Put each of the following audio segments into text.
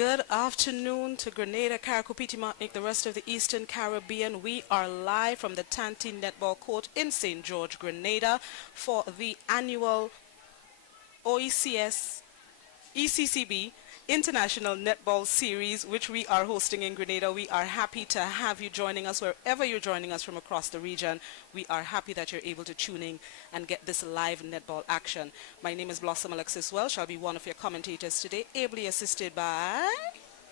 Good afternoon to Grenada, Caracopiti, Martinique, the rest of the Eastern Caribbean. We are live from the Tanti Netball Court in St. George, Grenada for the annual OECS ECCB International Netball Series, which we are hosting in Grenada. We are happy to have you joining us wherever you're joining us from across the region. We are happy that you're able to tune in and get this live netball action. My name is Blossom Alexis Welsh. I'll be one of your commentators today, ably assisted by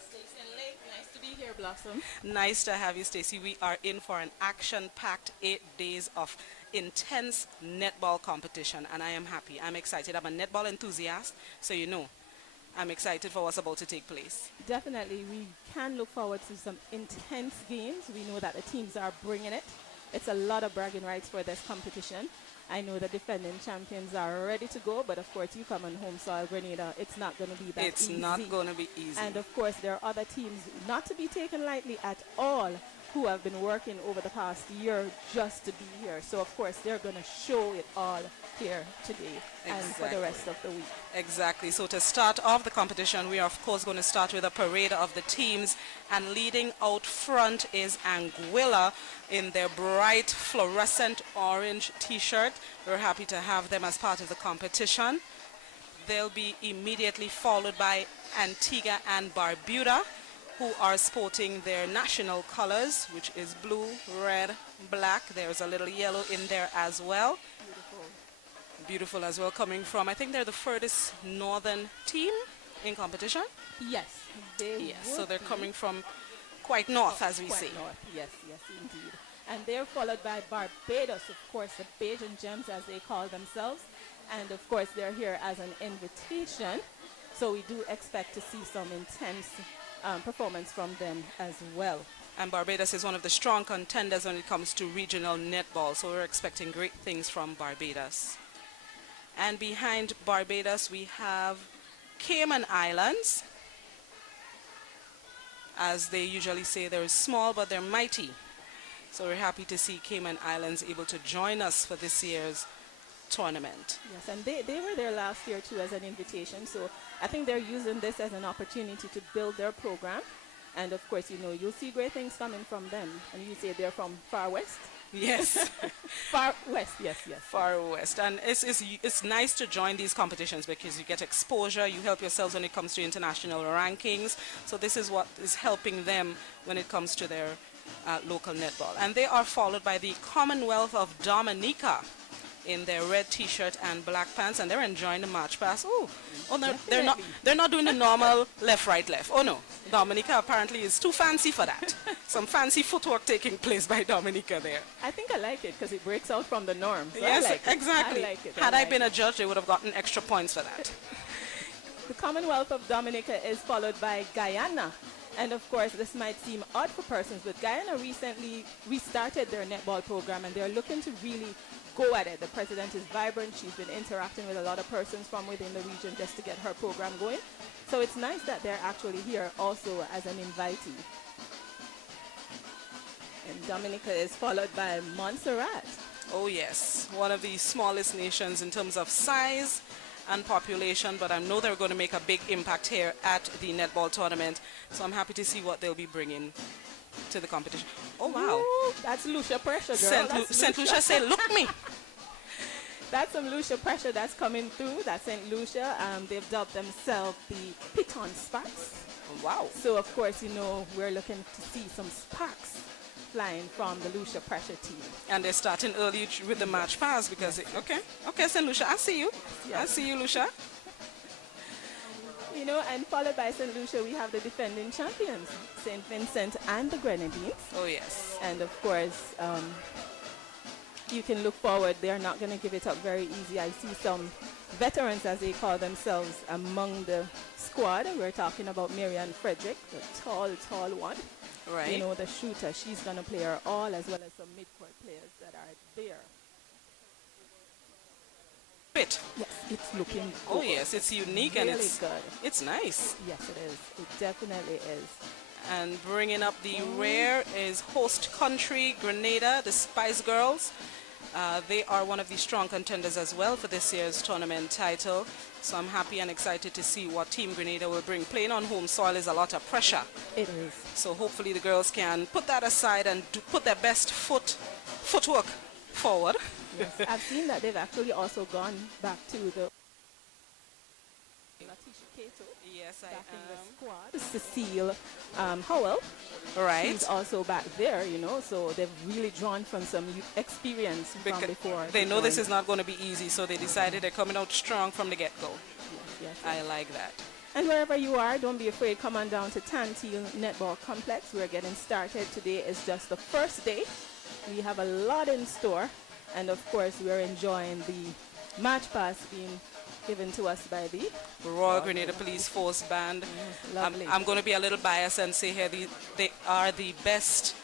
Stacey Lake. Nice to be here, Blossom. Nice to have you, Stacey. We are in for an action-packed 8 days of intense netball competition, and I am happy. I'm excited. I'm a netball enthusiast, so you know I'm excited for what's about to take place. Definitely, we can look forward to some intense games. We know that the teams are bringing it. It's a lot of bragging rights for this competition. I know the defending champions are ready to go, but of course, you come on home soil, Grenada, it's not going to be that easy. It's not going to be easy. And of course, there are other teams not to be taken lightly at all who have been working over the past year just to be here. So of course, they're going to show it all here today and for the rest of the week. Exactly. So to start off the competition, we are of course going to start with a parade of the teams, and leading out front is Anguilla in their bright fluorescent orange t-shirt. We're happy to have them as part of the competition. They'll be immediately followed by Antigua and Barbuda, who are sporting their national colors, which is blue, red, black. There's a little yellow in there as well. Beautiful as well, coming from, I think they're the furthest northern team in competition. Yes, so they're coming from quite north, as we say. North. Yes, indeed. And they're followed by Barbados, of course, the Bajan Gems, as they call themselves. And of course, they're here as an invitation. So we do expect to see some intense performance from them as well. And Barbados is one of the strong contenders when it comes to regional netball, so we're expecting great things from Barbados. And behind Barbados, we have Cayman Islands. As they usually say, they're small, but they're mighty. So we're happy to see Cayman Islands able to join us for this year's tournament. Yes, and they were there last year too as an invitation. So I think they're using this as an opportunity to build their program. And of course, you know, you'll see great things coming from them. And you say they're from far west. Yes. Far west, yes. Far west. And it's nice to join these competitions because you get exposure, you help yourselves when it comes to international rankings. So this is what is helping them when it comes to their local netball. And they are followed by the Commonwealth of Dominica in their red t-shirt and black pants, and they're enjoying the march pass. No, they're not doing the normal left, right, left. Oh no, Dominica apparently is too fancy for that. Some fancy footwork taking place by Dominica there. I think I like it because it breaks out from the norm. So yes, I like exactly. I like it. Had I been a judge, they would have gotten extra points for that. The Commonwealth of Dominica is followed by Guyana. And of course, this might seem odd for persons, but Guyana recently restarted their netball program, and they're looking to really go at it. The president is vibrant. She's been interacting with a lot of persons from within the region just to get her program going. So it's nice that they're actually here also as an invitee. And Dominica is followed by Montserrat. Oh yes, one of the smallest nations in terms of size and population, but I know they're going to make a big impact here at the netball tournament. So I'm happy to see what they'll be bringing to the competition. Oh wow. Ooh, that's Lucia pressure, girl. St. Lucia say, look me. That's some Lucia pressure that's coming through. That's St. Lucia. They've dubbed themselves the Piton Sparks. Wow. So of course, you know, we're looking to see some sparks flying from the Lucia pressure team. And they're starting early with the match pass because, okay, St. Lucia, I see you. Yes. I see you, Lucia. You know, and followed by St. Lucia, we have the defending champions, St. Vincent and the Grenadines. Oh, yes. And of course, you can look forward. They're not going to give it up very easy. I see some veterans, as they call themselves, among the squad. We're talking about Marianne Frederick, the tall one. Right. You know, the shooter. She's going to play her all, as well as some mid-court players that are there. Fit. Yes, it's looking good. Oh, yes, it's unique really and it's good. It's nice. Yes, it is. It definitely is. And bringing up the rear is host country Grenada, the Spice Girls. They are one of the strong contenders as well for this year's tournament title. So I'm happy and excited to see what Team Grenada will bring. Playing on home soil is a lot of pressure. It is. So hopefully the girls can put that aside and put their best footwork forward. Yes. I've seen that they've actually also gone back to the Latisha Kato Yes, back in the squad. Cecile Howell. Right. She's also back there, you know, so they've really drawn from some experience from before. They know this is not going to be easy, so they decided they're coming out strong from the get-go. Yes, I like that. And wherever you are, don't be afraid. Come on down to Tanteel Netball Complex. We're getting started. Today is just the first day. We have a lot in store. And of course, we're enjoying the match pass being given to us by the Royal Grenada Police Force Band. lovely. I'm going to be a little biased and say here they are the best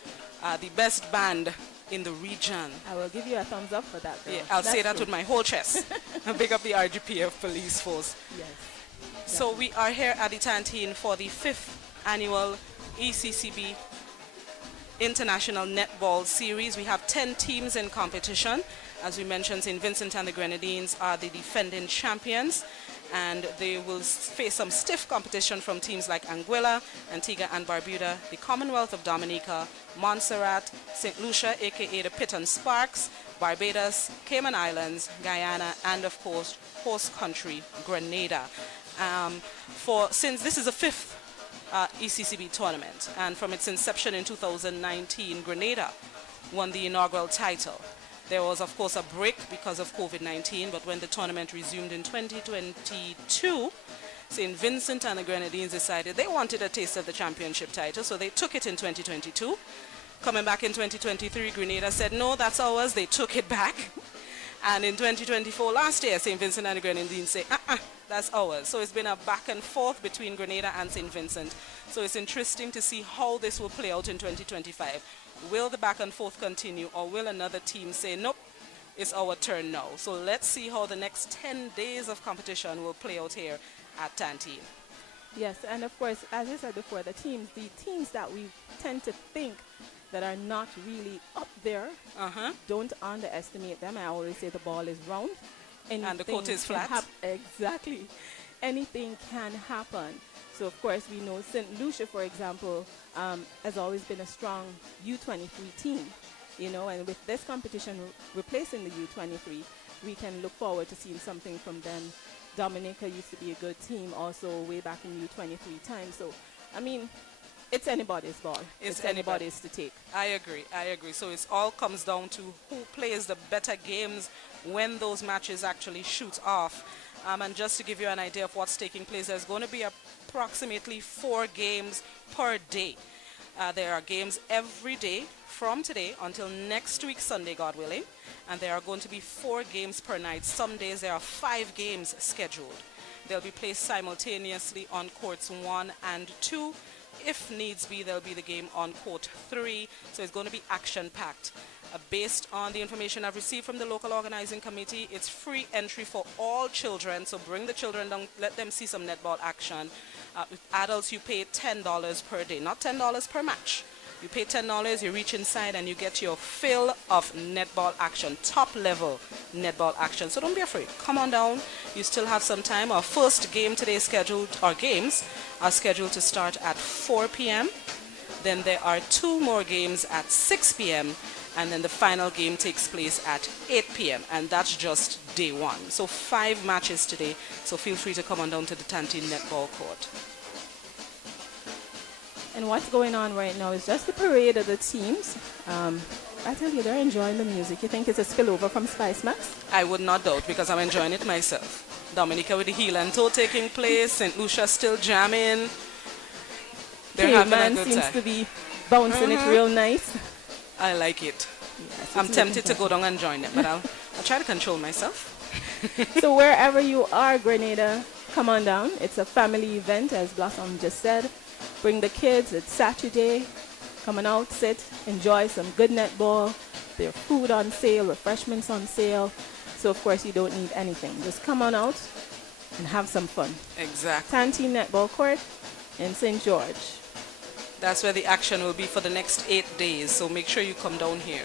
band in the region. I will give you a thumbs up for that, girl. Yeah, I'll say That's that true. with my whole chest. And big up the RGPF Police Force. Yes. So we are here at the Tantine for the 5th annual ECCB International Netball Series. We have 10 teams in competition. As we mentioned, St. Vincent and the Grenadines are the defending champions, and they will face some stiff competition from teams like Anguilla, Antigua and Barbuda, the Commonwealth of Dominica, Montserrat, St. Lucia, aka the Piton Sparks, Barbados, Cayman Islands, Guyana, and of course, host country Grenada. Since this is the 5th ECCB tournament, and from its inception in 2019, Grenada won the inaugural title. There was, of course, a break because of COVID-19, but when the tournament resumed in 2022, St. Vincent and the Grenadines decided they wanted a taste of the championship title, so they took it in 2022. Coming back in 2023, Grenada said, no, that's ours. They took it back. And in 2024, last year, St. Vincent and the Grenadines say, that's ours. So it's been a back and forth between Grenada and St. Vincent. So it's interesting to see how this will play out in 2025. Will the back and forth continue, or will another team say, nope, it's our turn now? So let's see how the next 10 days of competition will play out here at Tantine. Yes, and of course, as I said before, the teams that we tend to think that are not really up there, don't underestimate them. I always say the ball is round. And the court is flat. Exactly. Anything can happen. So, of course, we know St. Lucia, for example, has always been a strong U23 team, you know, and with this competition replacing the U23, we can look forward to seeing something from them. Dominica used to be a good team also way back in U23 time. So, I mean, it's anybody's ball. It's anybody's to take. I agree. So it all comes down to who plays the better games when those matches actually shoot off. And just to give you an idea of what's taking place, there's going to be approximately 4 games per day. There are games every day from today until next week, Sunday, God willing. And there are going to be 4 games per night. Some days there are 5 games scheduled. They'll be placed simultaneously on courts 1 and 2. If needs be, there'll be the game on court 3. So it's going to be action-packed. Based on the information I've received from the local organizing committee, it's free entry for all children. So bring the children down, let them see some netball action. With adults, you pay $10 per day, not $10 per match. You pay $10, you reach inside and you get your fill of netball action, top-level netball action. So don't be afraid. Come on down. You still have some time. Our first game today games are scheduled to start at 4 p.m. Then there are 2 more games at 6 p.m. And then the final game takes place at 8 p.m. And that's just day 1. So 5 matches today. So feel free to come on down to the Tantine Netball Court. And what's going on right now is just the parade of the teams. I tell you, they're enjoying the music. You think it's a spillover from Spice Max? I would not doubt, because I'm enjoying it myself. Dominica with the heel and toe taking place. St. Lucia still jamming. They're having a good seems time. to be bouncing it real nice. I like it. Yes, I'm it's tempted to looking go down and join it, but I'll try to control myself. So wherever you are, Grenada, come on down. It's a family event, as Blossom just said. Bring the kids. It's Saturday. Come on out, sit, enjoy some good netball. There's food on sale, refreshments on sale. So, of course, you don't need anything. Just come on out and have some fun. Exactly. Tantine Netball Court in St. George. That's where the action will be for the next 8 days. So make sure you come down here.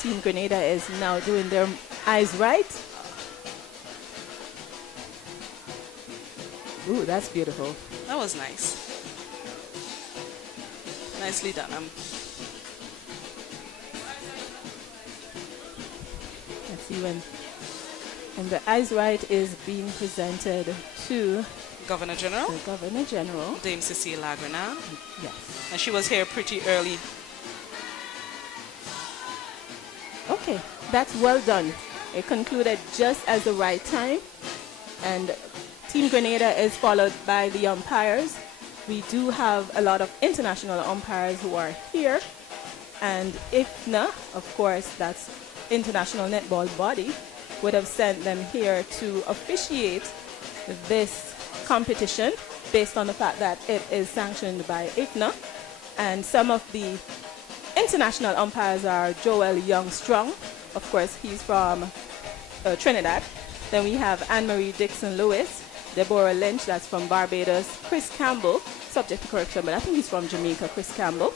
Team Grenada is now doing their eyes right. Ooh, that's beautiful. That was nice. Nicely done. Let's see when. And the eyes right is being presented to Governor General, the Governor General. Dame Cecile Lagrenard. Yes. And she was here pretty early. Okay, that's well done. It concluded just at the right time. And Team Grenada is followed by the umpires. We do have a lot of international umpires who are here. And IFNA, of course, that's International Netball Body, would have sent them here to officiate this competition based on the fact that it is sanctioned by IFNA. And some of the international umpires are Joel Youngstrong. Of course, he's from Trinidad. Then we have Anne-Marie Dixon-Lewis, Deborah Lynch, that's from Barbados, Chris Campbell, subject to correction, but I think he's from Jamaica, Chris Campbell.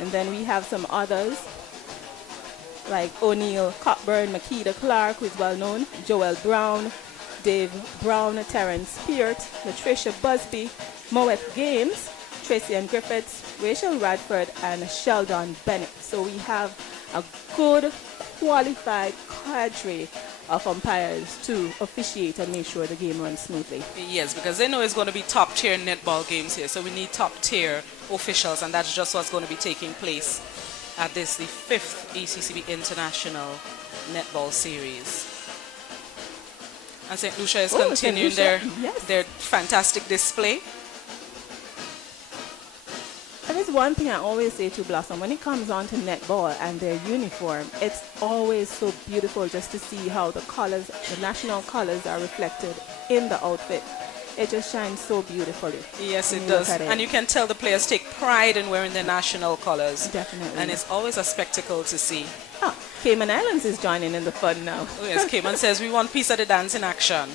And then we have some others like O'Neill Cockburn, Makeda Clark, who's well known, Joel Brown, Dave Brown, Terrence Peart, Latricia Busby, Moet Games, Tracy Ann Griffiths, Rachel Radford, and Sheldon Bennett. So we have a good qualified cadre of umpires to officiate and make sure the game runs smoothly. Yes, because they know it's going to be top tier netball games here. So we need top tier officials, and that's just what's going to be taking place at this, the 5th ECCB International Netball Series. And St. Lucia is continuing their fantastic display. And there's one thing I always say to Blossom, when it comes on to netball and their uniform, it's always so beautiful just to see how the colors, the national colors are reflected in the outfit. It just shines so beautifully. Yes, it does. And you can tell the players take pride in wearing their national colors. Definitely. And it's always a spectacle to see. Ah, Cayman Islands is joining in the fun now. Oh yes, Cayman says we want piece of the dance in action.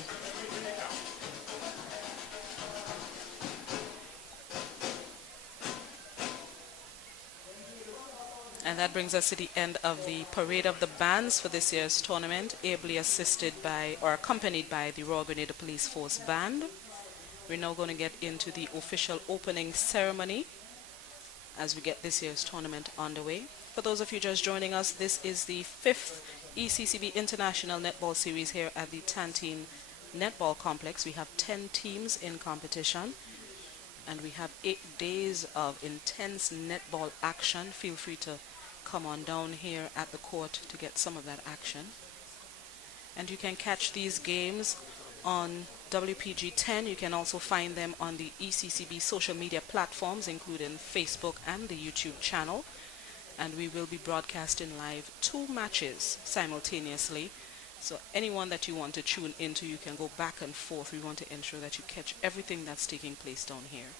And that brings us to the end of the parade of the bands for this year's tournament, ably assisted by or accompanied by the Royal Grenada Police Force Band. We're now going to get into the official opening ceremony as we get this year's tournament underway. For those of you just joining us, this is the 5th ECCB International Netball Series here at the Tantine Netball Complex. We have 10 teams in competition, and we have 8 days of intense netball action. Feel free to come on down here at the court to get some of that action. And you can catch these games on WPG 10. You can also find them on the ECCB social media platforms, including Facebook and the YouTube channel. And we will be broadcasting live 2 matches simultaneously. So anyone that you want to tune into, you can go back and forth. We want to ensure that you catch everything that's taking place down here.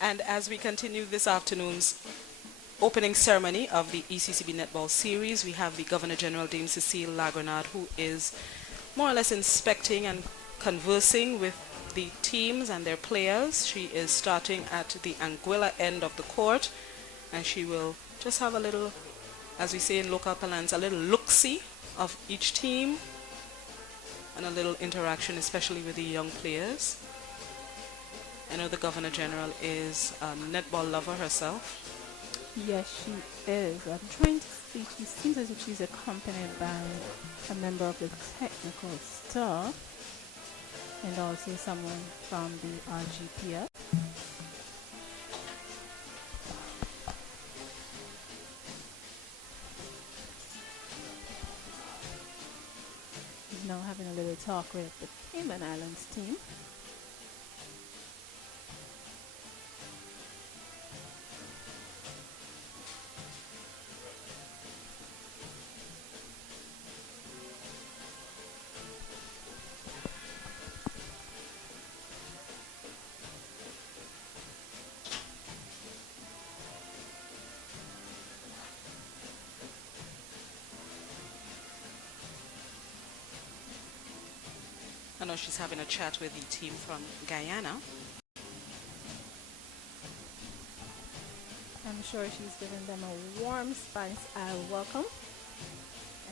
And as we continue this afternoon's opening ceremony of the ECCB Netball Series, we have the Governor General Dame Cecile Lagrenard, who is more or less inspecting and conversing with the teams and their players. She is starting at the Anguilla end of the court, and she will just have a little, as we say in local parlance, a little look-see of each team and a little interaction, especially with the young players. I know the Governor General is a netball lover herself. Yes, she is. I'm trying to see. She seems as if she's accompanied by a member of the technical staff and also someone from the RGPF. He's now having a little talk with the Cayman Islands team. I know she's having a chat with the team from Guyana. I'm sure she's giving them a warm Spanish welcome.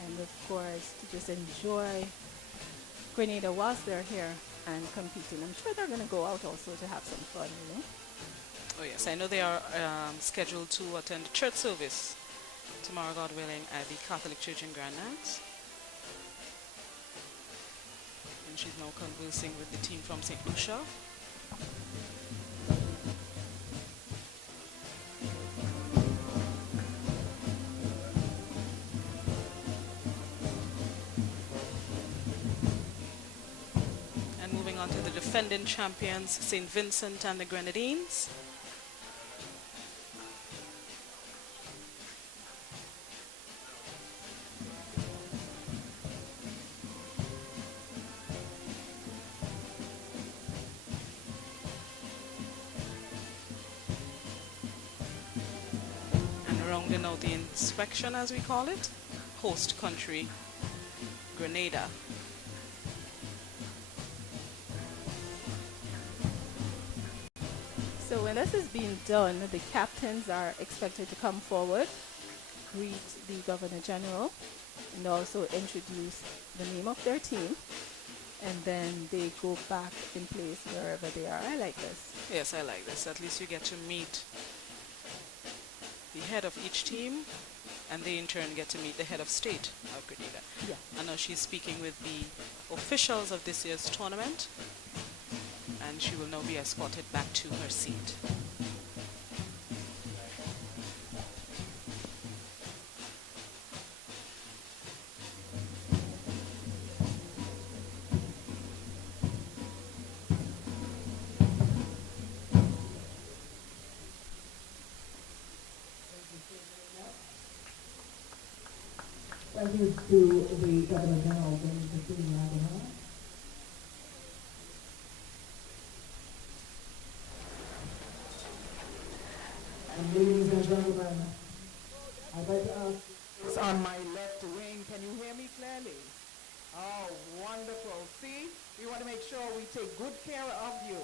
And of course, to just enjoy Grenada whilst they're here and competing. I'm sure they're going to go out also to have some fun, you know. Oh yes, I know they are scheduled to attend church service tomorrow, God willing, at the Catholic Church in Grand Nax. And she's now conversing with the team from St. Lucia. And moving on to the defending champions, St. Vincent and the Grenadines. Rounding out the inspection, as we call it, host country, Grenada. So when this is being done, the captains are expected to come forward, greet the Governor General, and also introduce the name of their team, and then they go back in place wherever they are. I like this. Yes, I like this. At least you get to meet the head of each team, and they in turn get to meet the head of state of Grenada. Yeah. I know she's speaking with the officials of this year's tournament, and she will now be escorted back to her seat. Thank you to the Governor General, James Christine Labanha. And ladies and gentlemen, I'd like to ask It's on my left wing. Can you hear me clearly? Oh, wonderful. See, we want to make sure we take good care of you.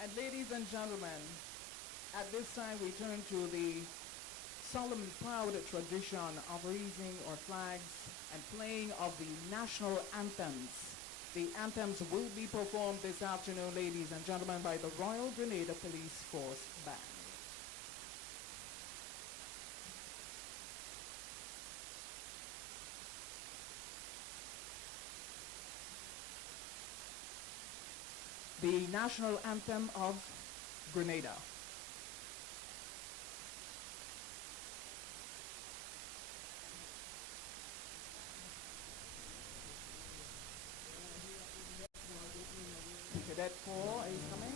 And ladies and gentlemen, at this time we turn to the solemn proud tradition of raising our flags and playing of the national anthems. The anthems will be performed this afternoon, ladies and gentlemen, by the Royal Grenada Police Force Band. The national anthem of Grenada. Cadet 4 is coming.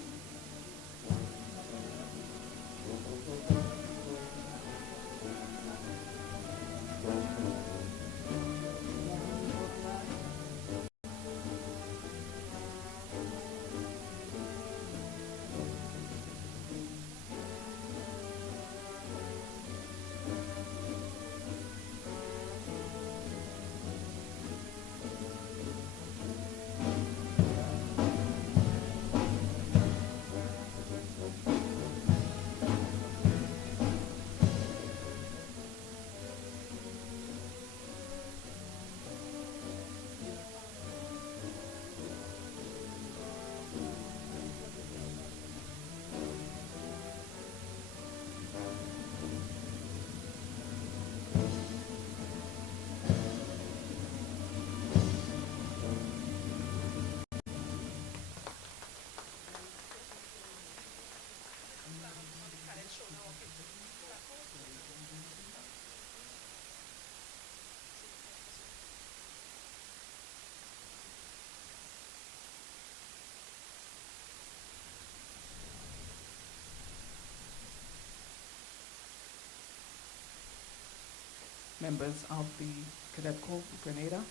members of the Cadet Corps Grenada.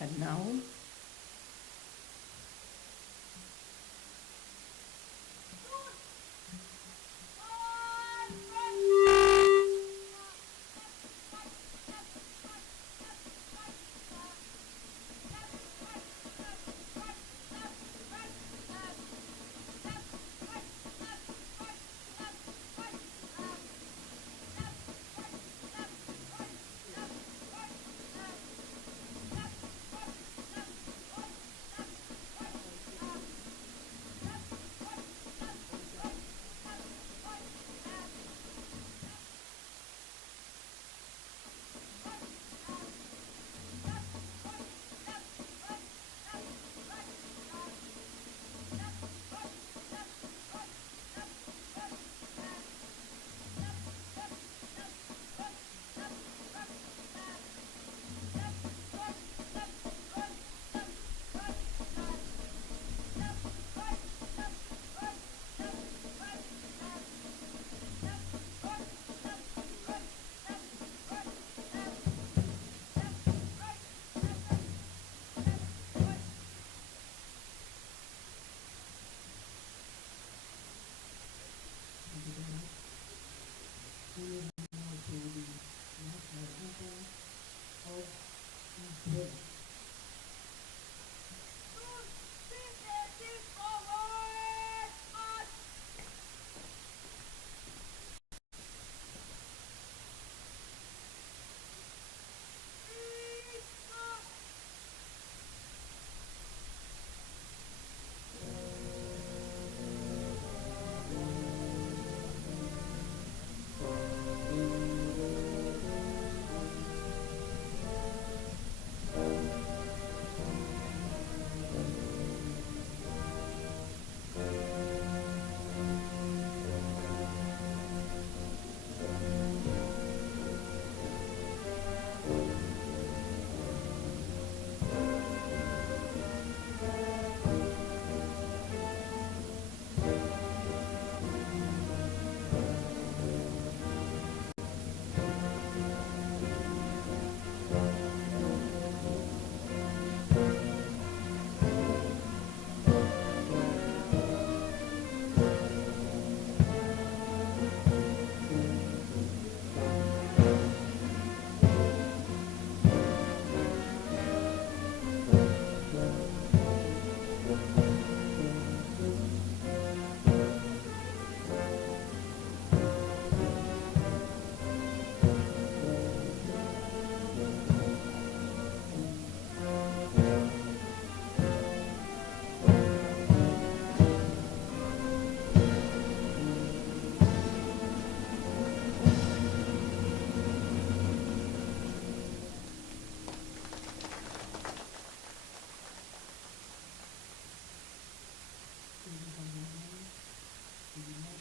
And now,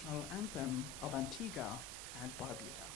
national anthem of Antigua and Barbuda.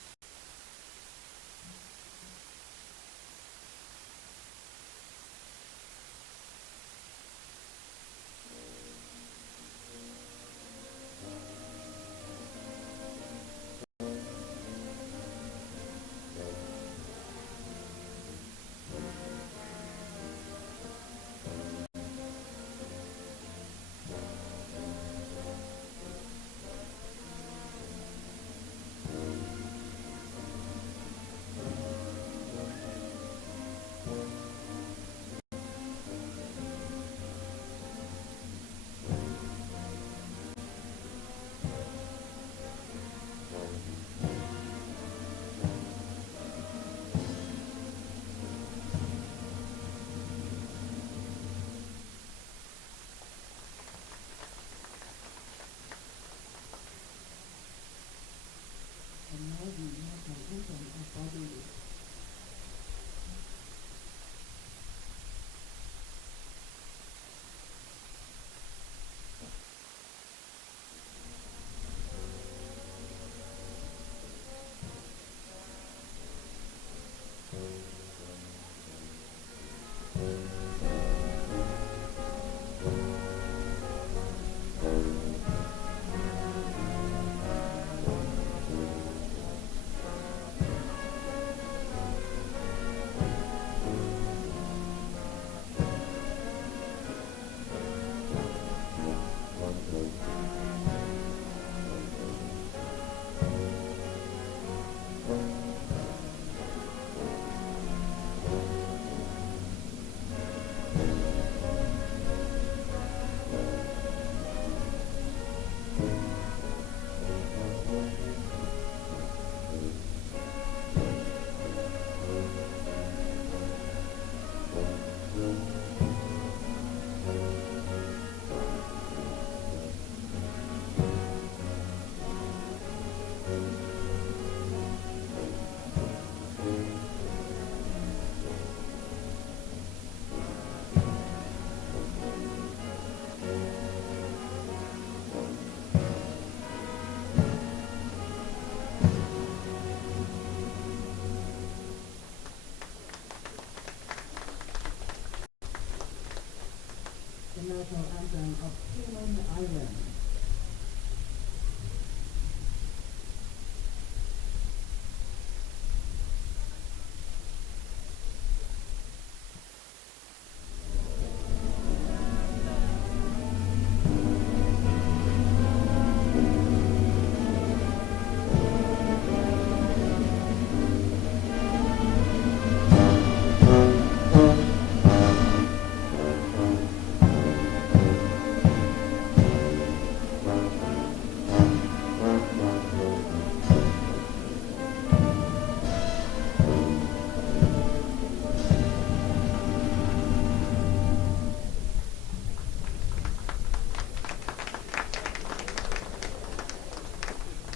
national anthem of Cayman Islands.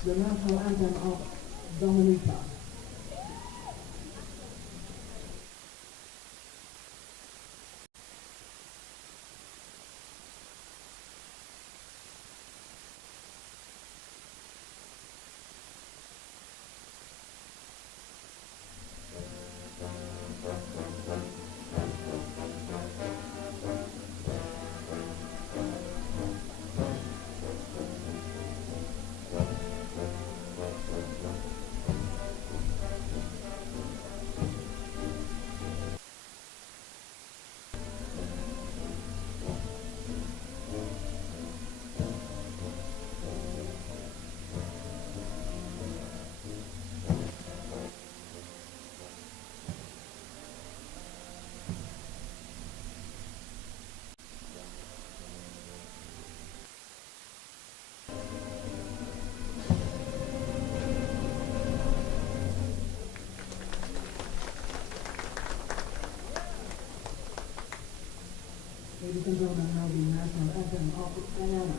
The national anthem of Dominica. Ladies and gentlemen, now the national anthem of Guyana.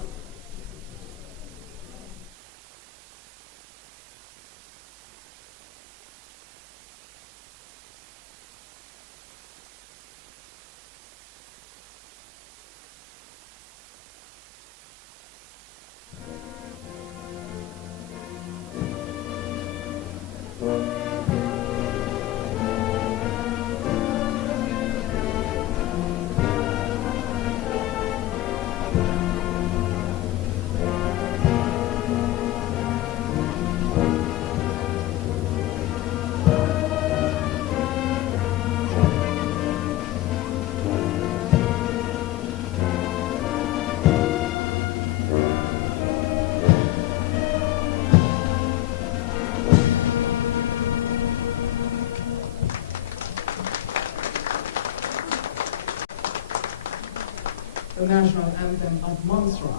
The national anthem of Montserrat.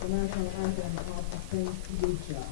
The national anthem of Saint Lucia.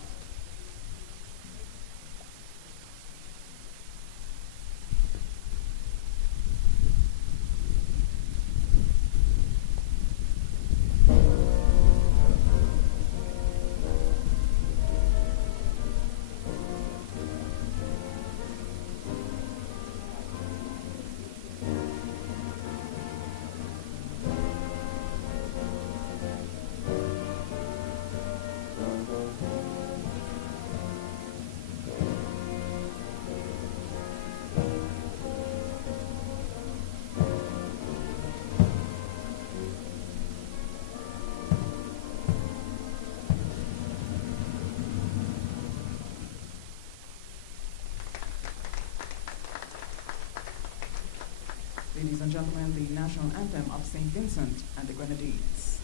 Ladies and gentlemen, the national anthem of St. Vincent and the Grenadines.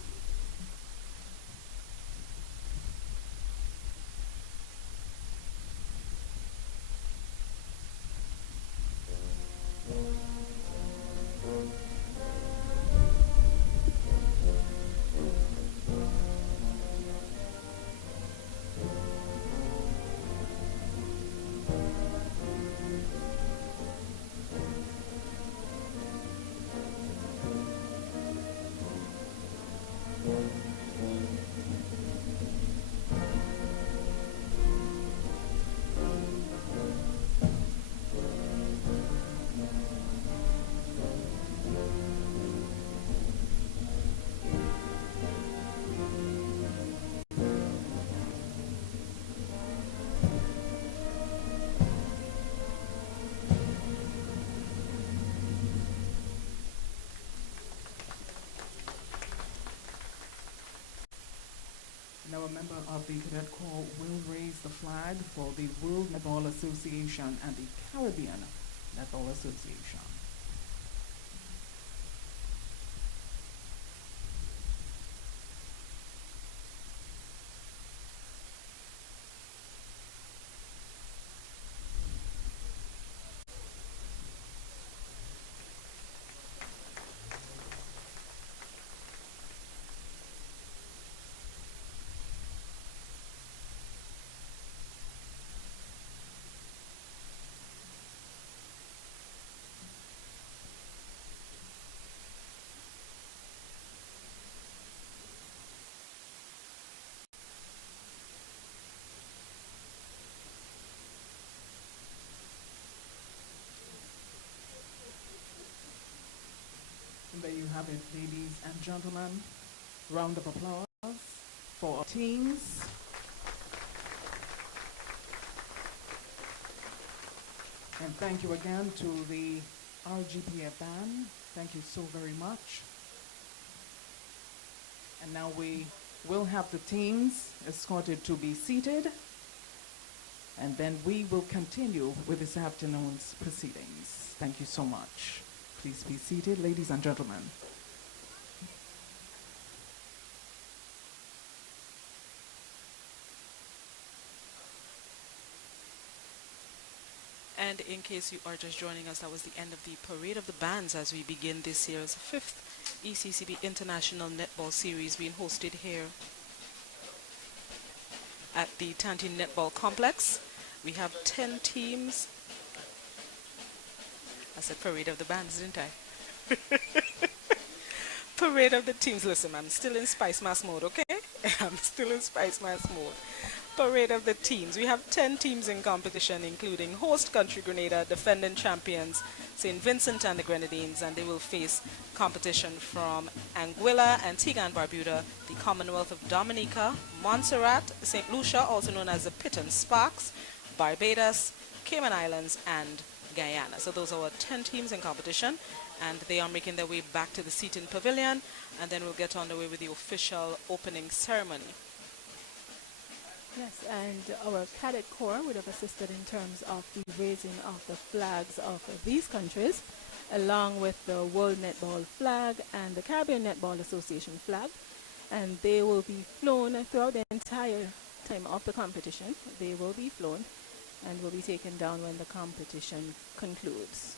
of the Cadet Corps will raise the flag for the World Netball Association and the Caribbean Netball Association. And there you have it, ladies and gentlemen. Round of applause for our teams. And thank you again to the RGPF band. Thank you so very much. And now we will have the teams escorted to be seated. And then we will continue with this afternoon's proceedings. Thank you so much. Please be seated, ladies and gentlemen. And in case you are just joining us, that was the end of the Parade of the Bands as we begin this year's 5th ECCB International Netball Series being hosted here at the Tanty Netball Complex. We have 10 teams. I said Parade of the Bands, didn't I? Parade of the teams. Listen, I'm still in Spice Mass mode, okay? I'm still in Spice Mass mode. Parade of the teams. We have 10 teams in competition, including host country Grenada, defending champions St. Vincent and the Grenadines, and they will face competition from Anguilla, Antigua and Barbuda, the Commonwealth of Dominica, Montserrat, St. Lucia, also known as the Piton Sparks, Barbados, Cayman Islands, and Guyana. So those are our 10 teams in competition, and they are making their way back to the seating pavilion, and then we'll get on the way with the official opening ceremony. Yes, and our Cadet Corps would have assisted in terms of the raising of the flags of these countries, along with the World Netball flag and the Caribbean Netball Association flag, and they will be flown throughout the entire time of the competition. They will be flown and will be taken down when the competition concludes.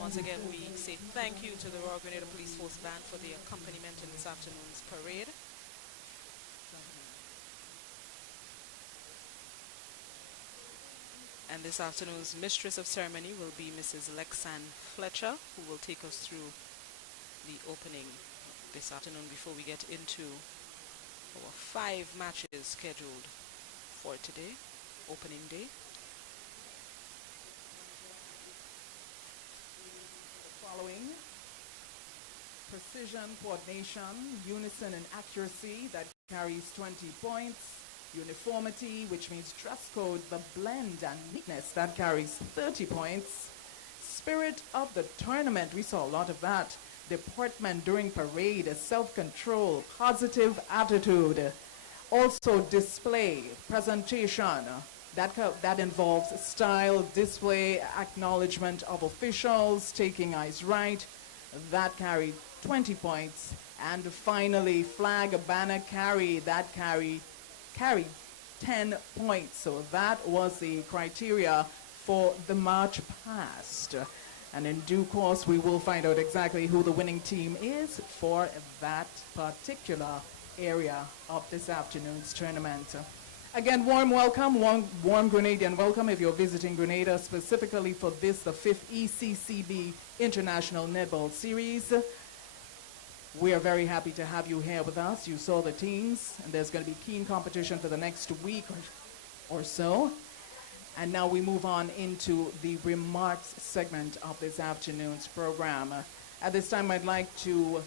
Once again, we say thank you to the Royal Grenada Police Force Band for the accompaniment in this afternoon's parade. And this afternoon's mistress of ceremony will be Mrs. Lexanne Fletcher, who will take us through the opening this afternoon before we get into our 5 matches scheduled for today, opening day. Following precision, coordination, unison and accuracy that carries 20 points, uniformity, which means dress code, the blend and neatness that carries 30 points, spirit of the tournament, we saw a lot of that, deportment during parade, self-control, positive attitude, also display, presentation, that involves style, display, acknowledgement of officials, taking eyes right. That carried 20 points. And finally, flag, banner carry, that carried 10 points. So that was the criteria for the March past. And in due course, we will find out exactly who the winning team is for that particular area of this afternoon's tournament. Again, warm welcome, warm Grenadian welcome if you're visiting Grenada specifically for this, the 5th ECCB International Netball Series. We are very happy to have you here with us. You saw the teams, and there's going to be keen competition for the next week or so. And now we move on into the remarks segment of this afternoon's program. At this time, I'd like to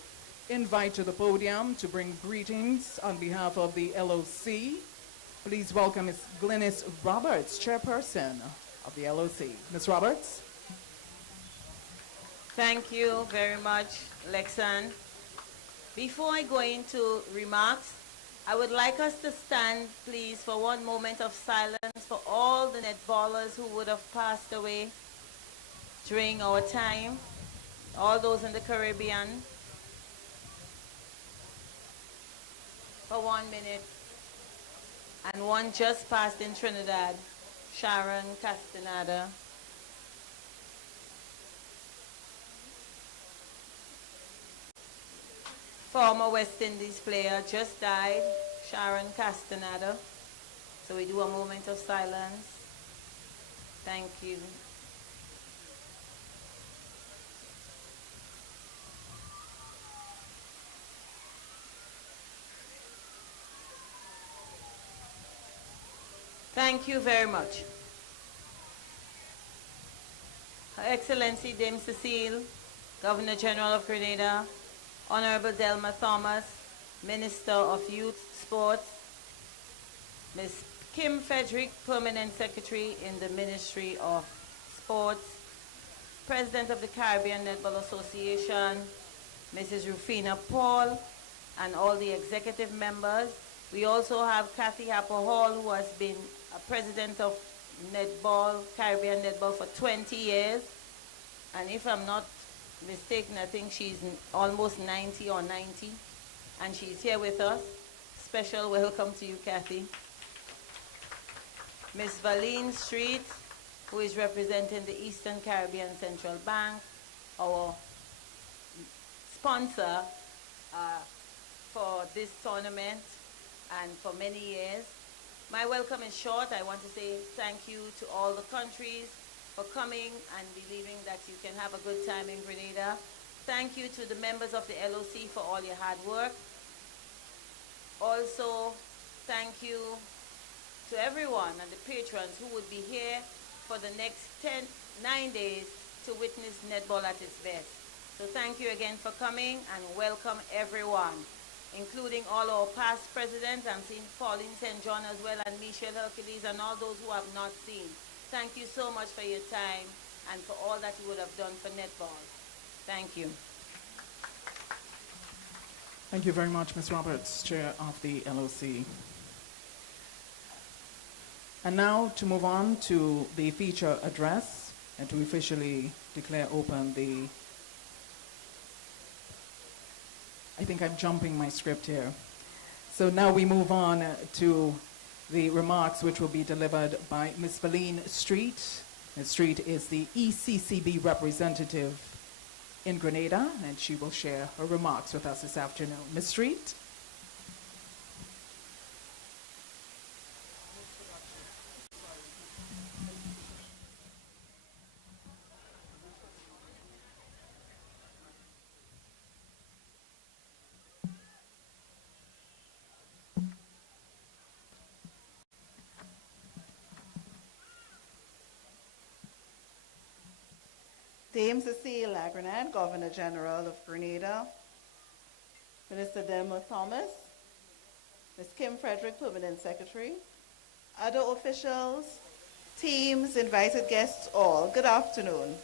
invite to the podium to bring greetings on behalf of the LOC. Please welcome Ms. Glynis Roberts, chairperson of the LOC. Ms. Roberts. Thank you very much, Lexan. Before I go into remarks, I would like us to stand, please, for one moment of silence for all the netballers who would have passed away during our time, all those in the Caribbean. For 1 minute. And one just passed in Trinidad, Sharon Castaneda. Former West Indies player just died, Sharon Castaneda. So we do a moment of silence. Thank you. Thank you very much. Her Excellency Dame Cecile, Governor General of Grenada, Honorable Delma Thomas, Minister of Youth Sports, Ms. Kim Frederick, Permanent Secretary in the Ministry of Sports, President of the Caribbean Netball Association, Mrs. Rufina Paul, and all the executive members. We also have Kathy Harper Hall, who has been a president of Netball, Caribbean Netball for 20 years. And if I'm not mistaken, I think she's almost 90 or 90. And she's here with us. Special welcome to you, Kathy. Ms. Valine Street, who is representing the Eastern Caribbean Central Bank, our sponsor for this tournament and for many years. My welcome is short. I want to say thank you to all the countries for coming and believing that you can have a good time in Grenada. Thank you to the members of the LOC for all your hard work. Also, thank you to everyone and the patrons who would be here for the next 9 days to witness netball at its best. So thank you again for coming and welcome everyone, including all our past presidents. I'm seeing Pauline St. John as well, and Michelle Hercules, and all those who have not seen. Thank you so much for your time and for all that you would have done for netball. Thank you. Thank you very much, Ms. Roberts, Chair of the LOC. And now to move on to the feature address and to officially declare open the... I think I'm jumping my script here. So now we move on to the remarks which will be delivered by Ms. Valine Street. Ms. Street is the ECCB representative in Grenada, and she will share her remarks with us this afternoon. Ms. Street. Dame Cecile Lagranade, Governor General of Grenada, Minister Delma Thomas, Ms. Kim Frederick, Permanent Secretary, other officials, teams, invited guests all, good afternoon.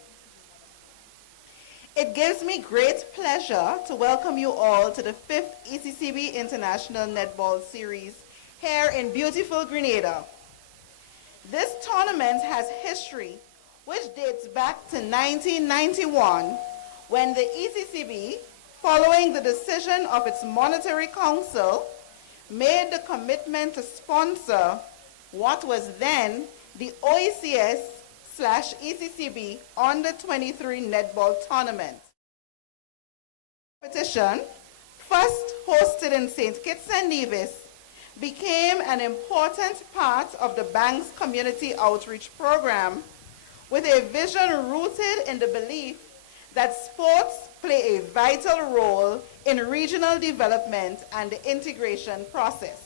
It gives me great pleasure to welcome you all to the 5th ECCB International Netball Series here in beautiful Grenada. This tournament has history which dates back to 1991, when the ECCB, following the decision of its Monetary Council, made the commitment to sponsor what was then the OECS/ECCB Under-23 Netball Tournament. Competition, first hosted in St. Kitts and Nevis, became an important part of the bank's community outreach program, with a vision rooted in the belief that sports play a vital role in regional development and the integration process.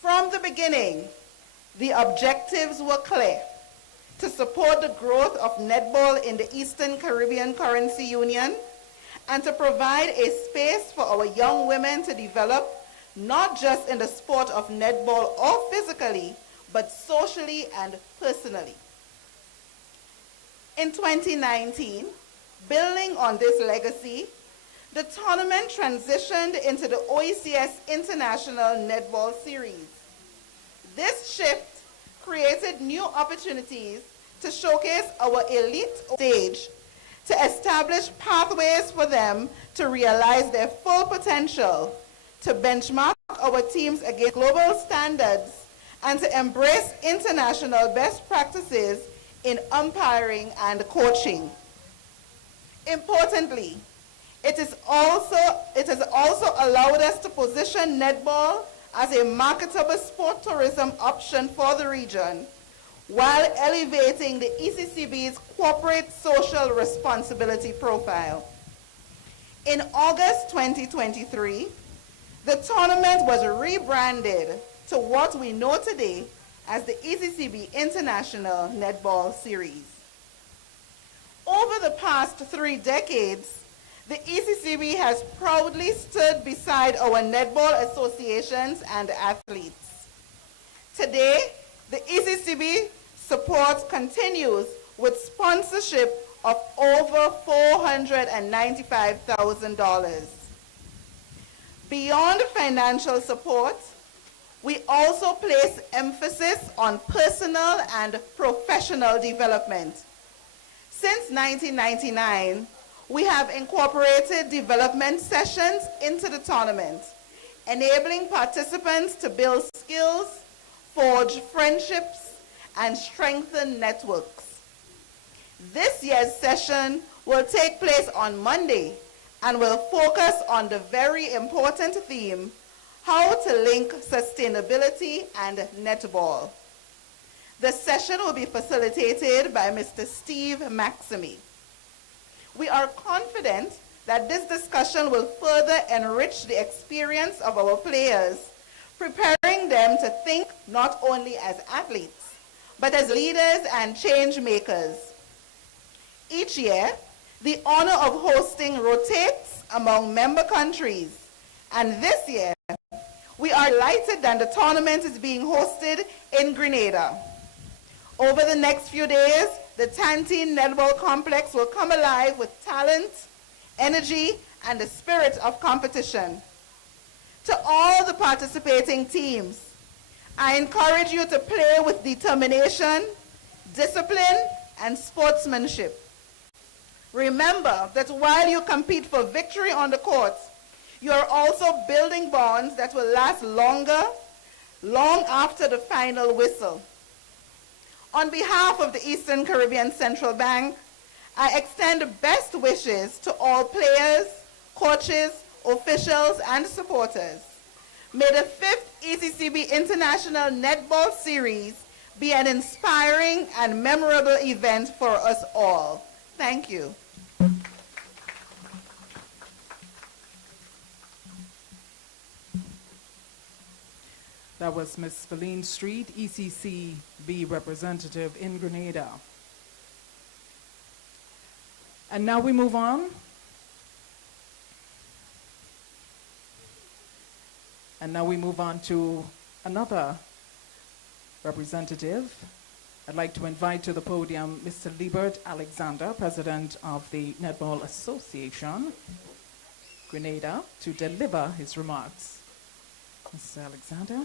From the beginning, the objectives were clear: to support the growth of netball in the Eastern Caribbean Currency Union and to provide a space for our young women to develop, not just in the sport of netball or physically, but socially and personally. In 2019, building on this legacy, the tournament transitioned into the OECS International Netball Series. This shift created new opportunities to showcase our elite stage, to establish pathways for them to realize their full potential, to benchmark our teams against global standards, and to embrace international best practices in umpiring and coaching. Importantly, it has also allowed us to position netball as a marketable sport tourism option for the region, while elevating the ECCB's corporate social responsibility profile. In August 2023, the tournament was rebranded to what we know today as the ECCB International Netball Series. Over the past 3 decades, the ECCB has proudly stood beside our netball associations and athletes. Today, the ECCB support continues with sponsorship of over $495,000. Beyond financial support, we also place emphasis on personal and professional development. Since 1999, we have incorporated development sessions into the tournament, enabling participants to build skills, forge friendships, and strengthen networks. This year's session will take place on Monday and will focus on the very important theme, how to link sustainability and netball. The session will be facilitated by Mr. Steve Maximi. We are confident that this discussion will further enrich the experience of our players, preparing them to think not only as athletes, but as leaders and change makers. Each year, the honor of hosting rotates among member countries, and this year, we are delighted that the tournament is being hosted in Grenada. Over the next few days, the Tantine Netball Complex will come alive with talent, energy, and the spirit of competition. To all the participating teams, I encourage you to play with determination, discipline, and sportsmanship. Remember that while you compete for victory on the court, you are also building bonds that will last longer, long after the final whistle. On behalf of the Eastern Caribbean Central Bank, I extend best wishes to all players, coaches, officials, and supporters. May the 5th ECCB International Netball Series be an inspiring and memorable event for us all. Thank you. That was Ms. Feline Street, ECCB representative in Grenada. And now we move on. And now we move on to another representative. I'd like to invite to the podium Mr. Liebert Alexander, President of the Netball Association, Grenada, to deliver his remarks. Mr. Alexander.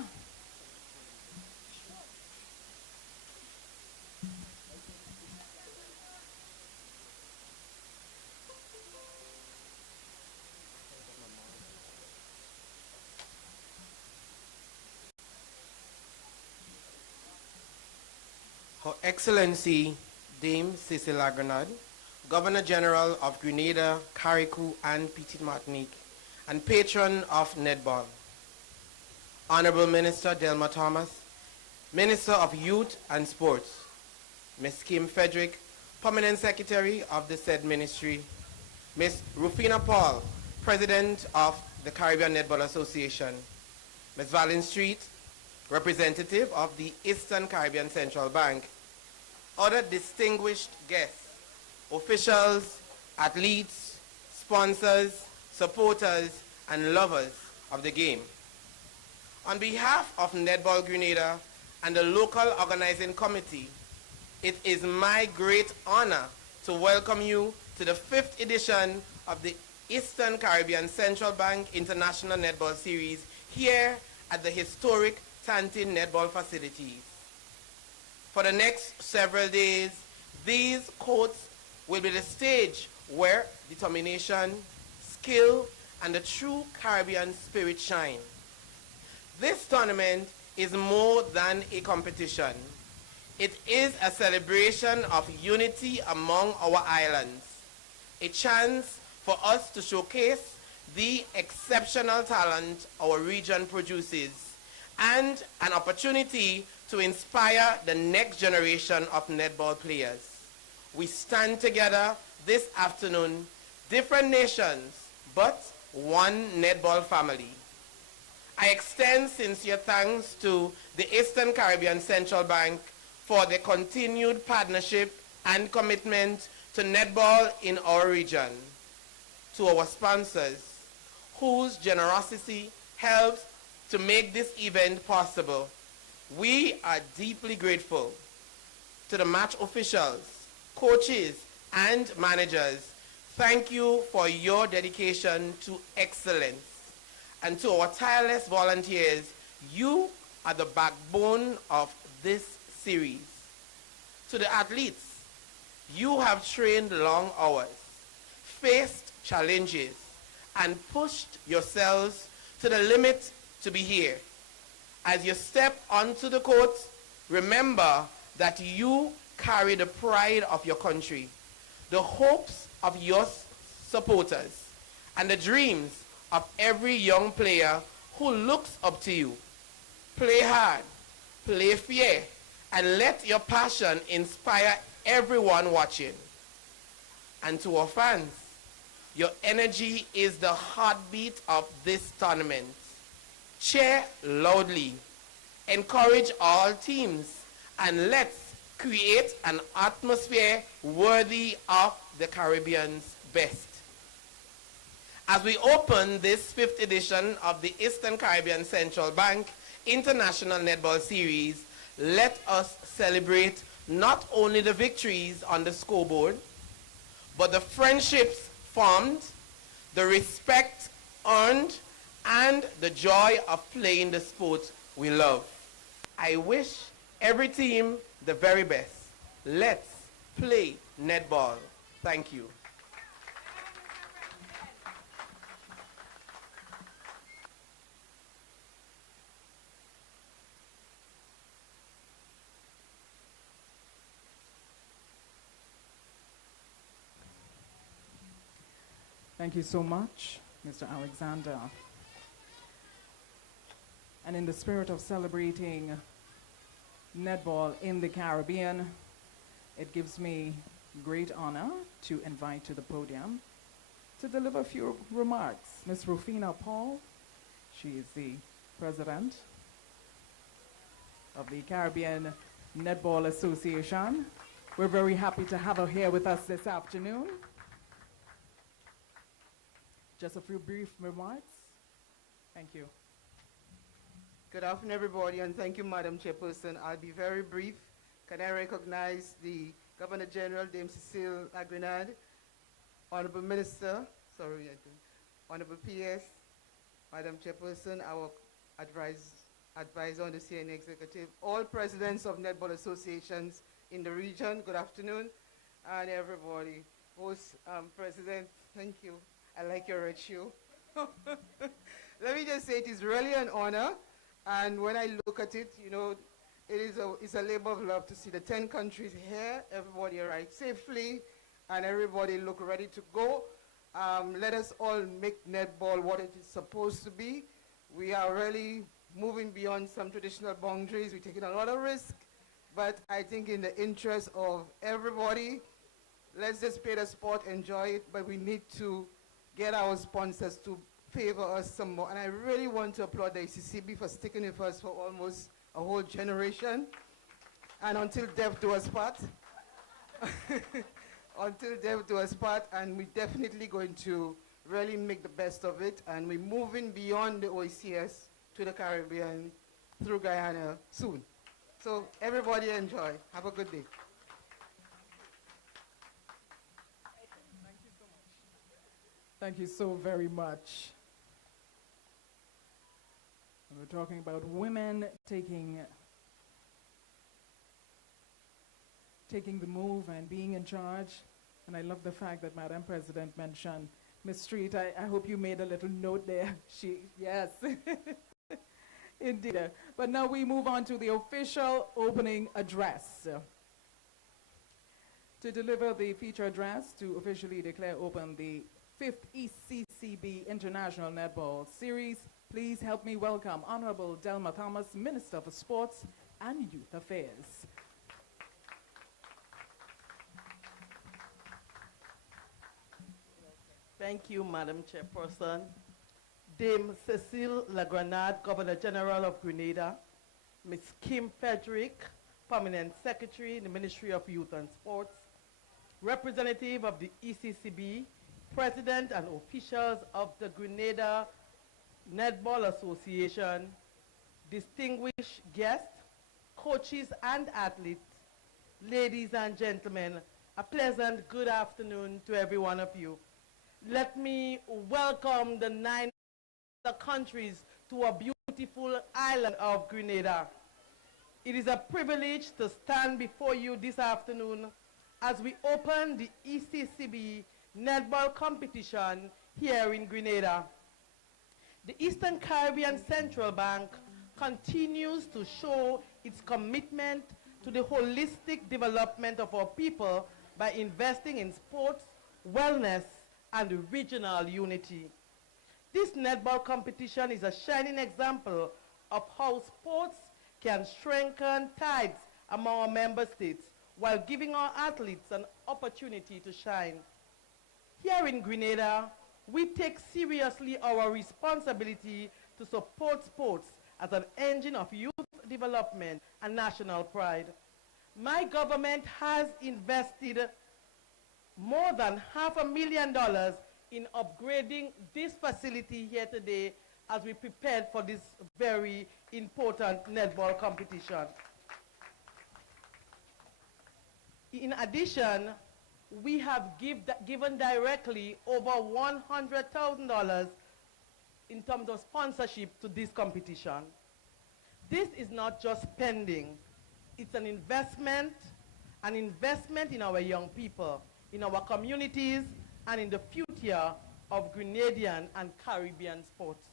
Her Excellency Dame Cecile Lagrenade, Governor General of Grenada, Carriacou, and Petite Martinique, and patron of netball. Honorable Minister Delma Thomas, Minister of Youth and Sports, Ms. Kim Frederick, Permanent Secretary of the said ministry, Ms. Rufina Paul, President of the Caribbean Netball Association. Ms. Valen Street, representative of the Eastern Caribbean Central Bank. Other distinguished guests, officials, athletes, sponsors, supporters, and lovers of the game. On behalf of Netball Grenada and the local organizing committee, it is my great honor to welcome you to the 5th edition of the Eastern Caribbean Central Bank International Netball Series here at the historic Tantin Netball facilities. For the next several days, these courts will be the stage where determination, skill, and the true Caribbean spirit shine. This tournament is more than a competition. It is a celebration of unity among our islands, a chance for us to showcase the exceptional talent our region produces, and an opportunity to inspire the next generation of netball players. We stand together this afternoon, different nations, but one netball family. I extend sincere thanks to the Eastern Caribbean Central Bank for their continued partnership and commitment to netball in our region, to our sponsors, whose generosity helps to make this event possible. We are deeply grateful to the match officials, coaches, and managers. Thank you for your dedication to excellence. And to our tireless volunteers, you are the backbone of this series. To the athletes, you have trained long hours, faced challenges, and pushed yourselves to the limit to be here. As you step onto the court, remember that you carry the pride of your country, the hopes of your supporters, and the dreams of every young player who looks up to you. Play hard, play fair, and let your passion inspire everyone watching. And to our fans, your energy is the heartbeat of this tournament. Cheer loudly, encourage all teams, and let's create an atmosphere worthy of the Caribbean's best. As we open this 5th edition of the Eastern Caribbean Central Bank International Netball Series, let us celebrate not only the victories on the scoreboard, but the friendships formed, the respect earned, and the joy of playing the sport we love. I wish every team the very best. Let's play netball. Thank you. Thank you so much, Mr. Alexander. And in the spirit of celebrating netball in the Caribbean, it gives me great honor to invite to the podium to deliver a few remarks Ms. Rufina Paul. She is the president of the Caribbean Netball Association. We're very happy to have her here with us this afternoon. Just a few brief remarks. Thank you. Good afternoon, everybody, and thank you, Madam Chairperson. I'll be very brief. Can I recognize the Governor General, Dame Cecile Agrenade, Honorable Minister, Honorable PS, Madam Chairperson, our advisor on the CNA Executive, all presidents of netball associations in the region, good afternoon, and everybody. Host, President, thank you. I like your red shoe. Let me just say it is really an honor. And when I look at it, you know, it's a labor of love to see the 10 countries here, everybody arrive safely, and everybody look ready to go. Let us all make netball what it is supposed to be. We are really moving beyond some traditional boundaries. We're taking a lot of risk, but I think in the interest of everybody, let's just play the sport, enjoy it, but we need to get our sponsors to favor us some more. And I really want to applaud the ECCB for sticking with us for almost a whole generation. And until death do us part. Until death do us part, and we're definitely going to really make the best of it. And we're moving beyond the OECS to the Caribbean through Guyana soon. So everybody enjoy. Have a good day. Thank you so very much. And we're talking about women taking the move and being in charge. And I love the fact that Madam President mentioned Ms. Street. I hope you made a little note there. Yes. Indeed. But now we move on to the official opening address. To deliver the feature address to officially declare open the 5th ECCB International Netball Series, please help me welcome Honorable Delma Thomas, Minister for Sports and Youth Affairs. Thank you, Madam Chairperson. Dame Cecile Lagranade, Governor General of Grenada, Ms. Kim Frederick, Permanent Secretary in the Ministry of Youth and Sports, representative of the ECCB, President and officials of the Grenada Netball Association, distinguished guests, coaches and athletes, ladies and gentlemen, a pleasant good afternoon to every one of you. Let me welcome the 9 other countries to a beautiful island of Grenada. It is a privilege to stand before you this afternoon as we open the ECCB netball competition here in Grenada. The Eastern Caribbean Central Bank continues to show its commitment to the holistic development of our people by investing in sports, wellness, and regional unity. This netball competition is a shining example of how sports can strengthen ties among our member states while giving our athletes an opportunity to shine. Here in Grenada, we take seriously our responsibility to support sports as an engine of youth development and national pride. My government has invested more than $500,000 in upgrading this facility here today as we prepared for this very important netball competition. In addition, we have given directly over $100,000 in terms of sponsorship to this competition. This is not just spending, it's an investment in our young people, in our communities, and in the future of Grenadian and Caribbean sports.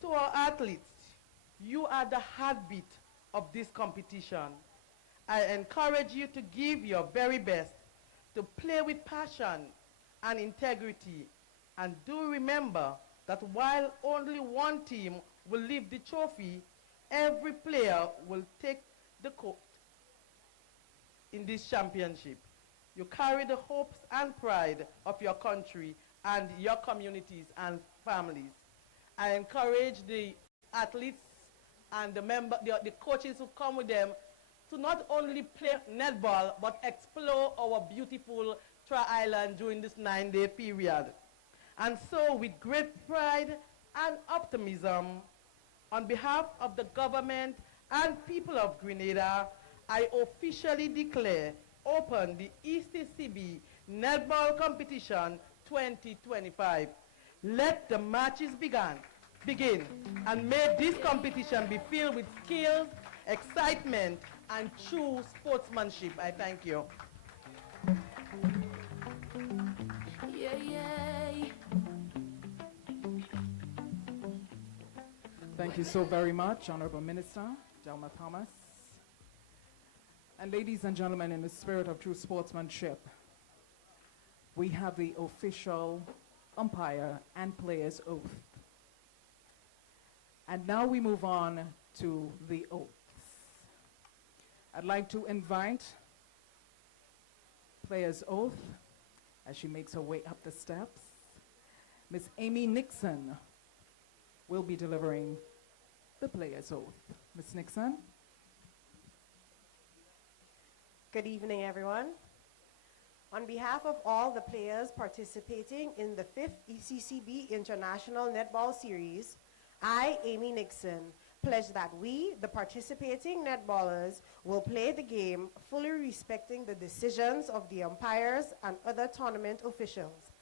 To our athletes, you are the heartbeat of this competition. I encourage you to give your very best, to play with passion and integrity, and do remember that while only one team will lift the trophy, every player will take the court in this championship. You carry the hopes and pride of your country and your communities and families. I encourage the athletes and the coaches who come with them to not only play netball, but explore our beautiful Tri-Island during this 9-day period. And so, with great pride and optimism, on behalf of the government and people of Grenada, I officially declare open the ECCB Netball Competition 2025. Let the matches begin, and may this competition be filled with skills, excitement, and true sportsmanship. I thank you. Thank you so very much, Honorable Minister Delma Thomas. And ladies and gentlemen, in the spirit of true sportsmanship, we have the official umpire and players oath. And now we move on to the oaths. I'd like to invite player's oath as she makes her way up the steps. Miss Amy Nixon will be delivering the player's oath. Miss Nixon. Good evening, everyone. On behalf of all the players participating in the 5th ECCB International Netball Series, I, Amy Nixon, pledge that we, the participating netballers, will play the game fully respecting the decisions of the umpires and other tournament officials,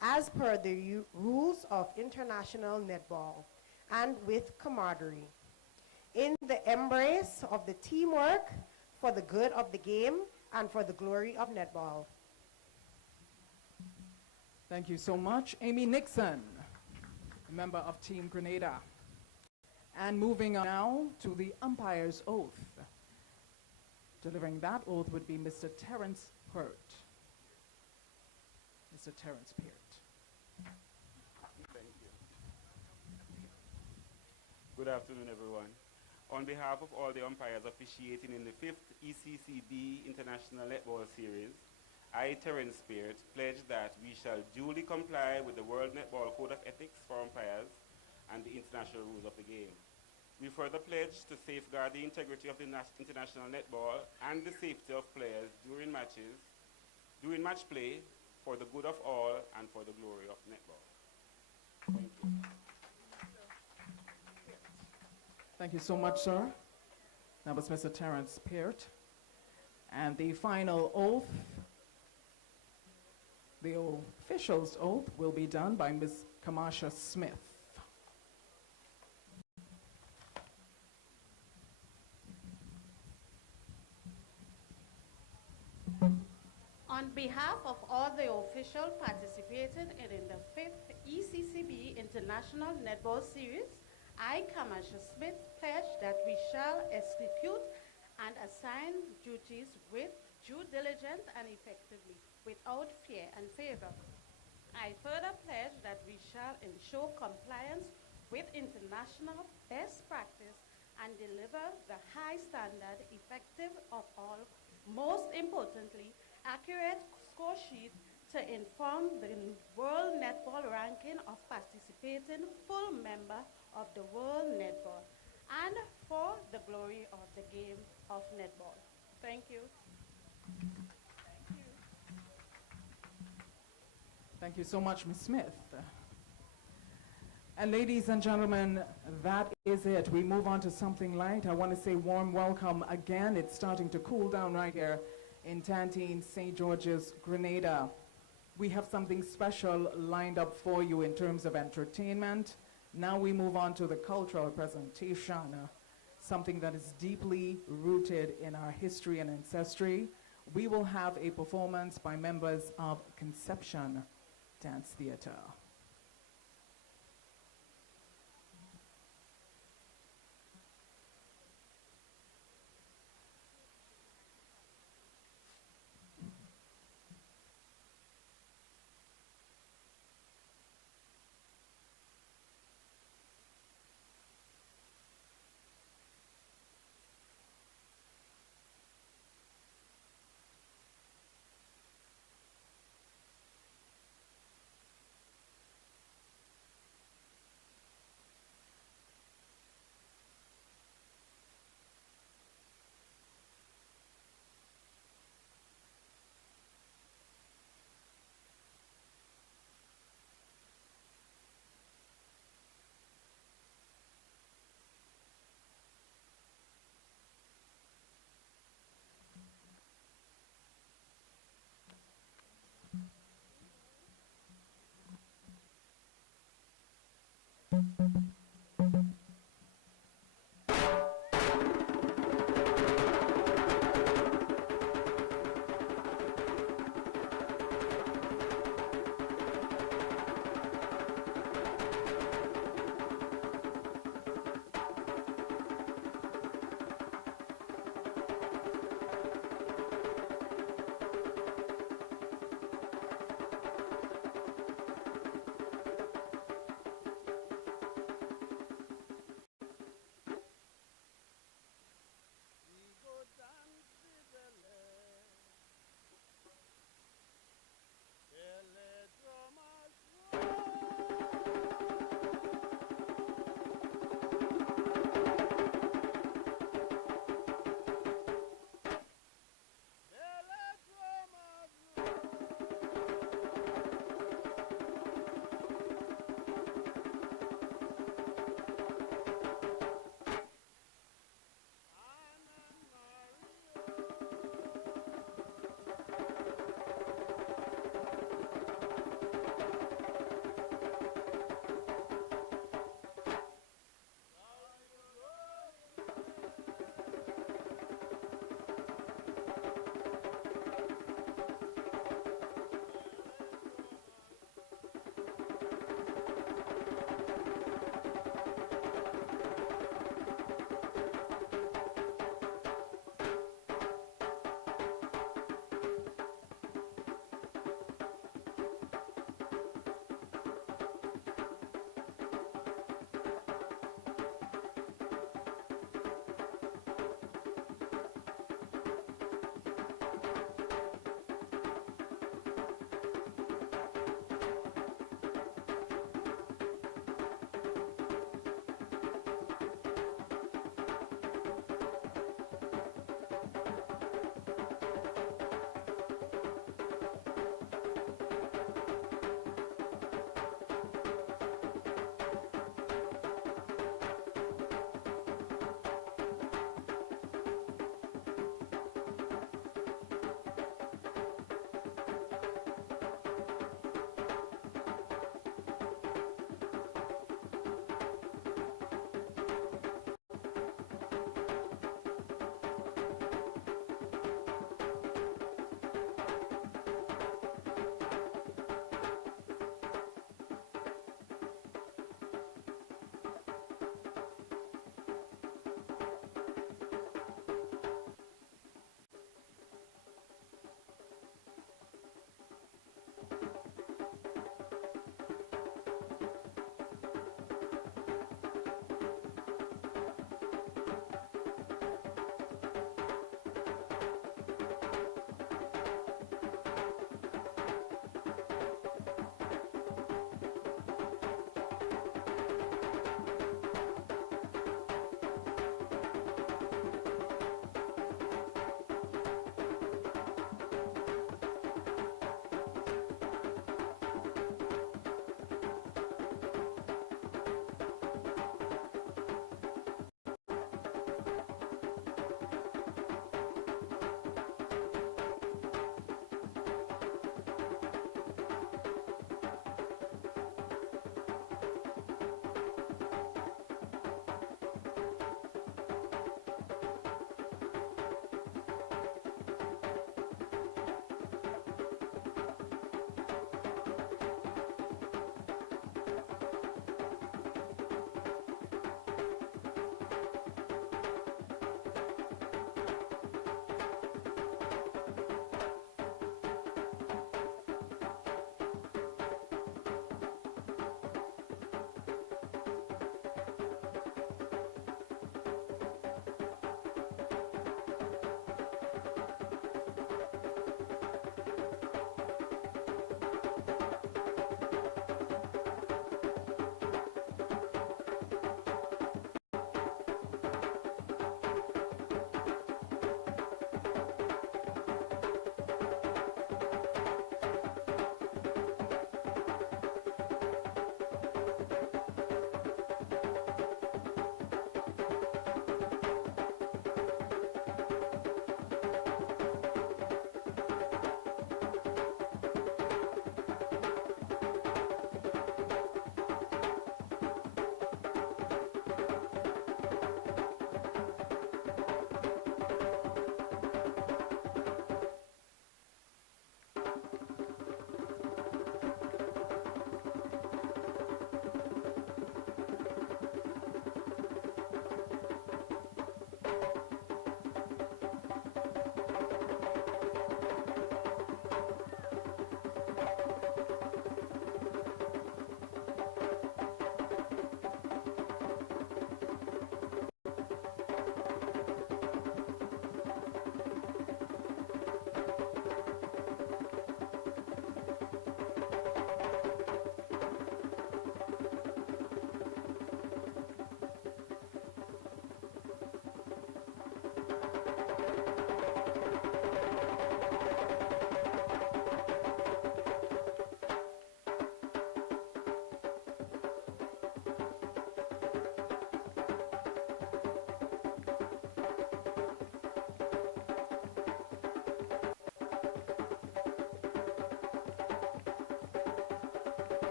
as per the rules of international netball, and with camaraderie. In the embrace of the teamwork for the good of the game and for the glory of netball. Thank you so much. Amy Nixon, a member of Team Grenada. And moving on now to the umpire's oath. Delivering that oath would be Mr. Terrence Peart. Mr. Terrence Peart. Thank you. Good afternoon, everyone. On behalf of all the umpires officiating in the 5th ECCB International Netball Series, I, Terrence Peart, pledge that we shall duly comply with the World Netball Code of Ethics for umpires and the international rules of the game. We further pledge to safeguard the integrity of the international netball and the safety of players during match play for the good of all and for the glory of netball. Thank you. Thank you so much, sir. That was Mr. Terrence Peart. And the final oath, the official's oath, will be done by Ms. Kamasha Smith. On behalf of all the officials participating in the 5th ECCB International Netball Series, I, Kamasha Smith, pledge that we shall execute and assign duties with due diligence and effectively, without fear and favor. I further pledge that we shall ensure compliance with international best practice and deliver the high standard effective of all, most importantly, accurate score sheet to inform the World Netball ranking of participating full member of the World Netball and for the glory of the game of netball. Thank you. Thank you. Thank you so much, Ms. Smith. And ladies and gentlemen, that is it. We move on to something light. I want to say warm welcome again. It's starting to cool down right here in Tantine, St. George's, Grenada. We have something special lined up for you in terms of entertainment. Now we move on to the cultural presentation, something that is deeply rooted in our history and ancestry. We will have a performance by members of Conception Dance Theatre.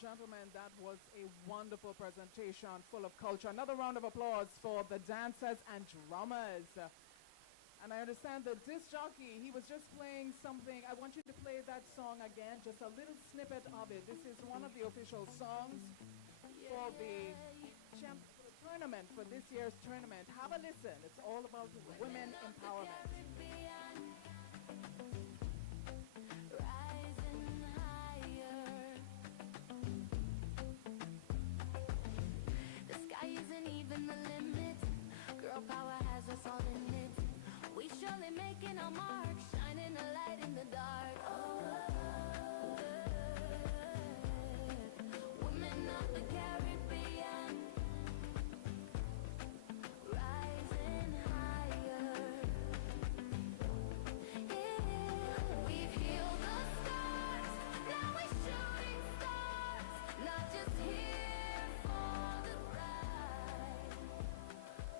gentlemen, that was a wonderful presentation full of culture. Another round of applause for the dancers and drummers. And I understand the disc jockey, he was just playing something. I want you to play that song again, just a little snippet of it. This is one of the official songs for the tournament, for this year's tournament. Have a listen. It's all about women empowerment. Isn't even the limit. Girl power has us all in it. We surely making our mark, shining a light in the dark. Women of the Caribbean, rising higher. Yeah. We've healed the scars, now we're shooting stars, not just here for the ride.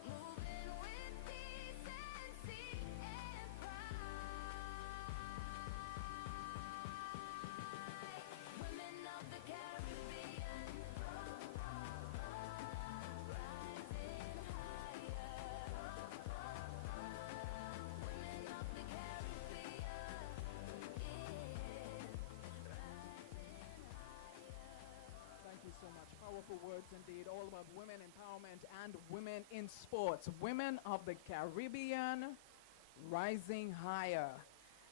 Moving with decency and pride. Women of the Caribbean, rising higher. Women of the Caribbean, Thank you so much. Powerful words indeed, all about women empowerment and women in sports. Women of the Caribbean, rising higher.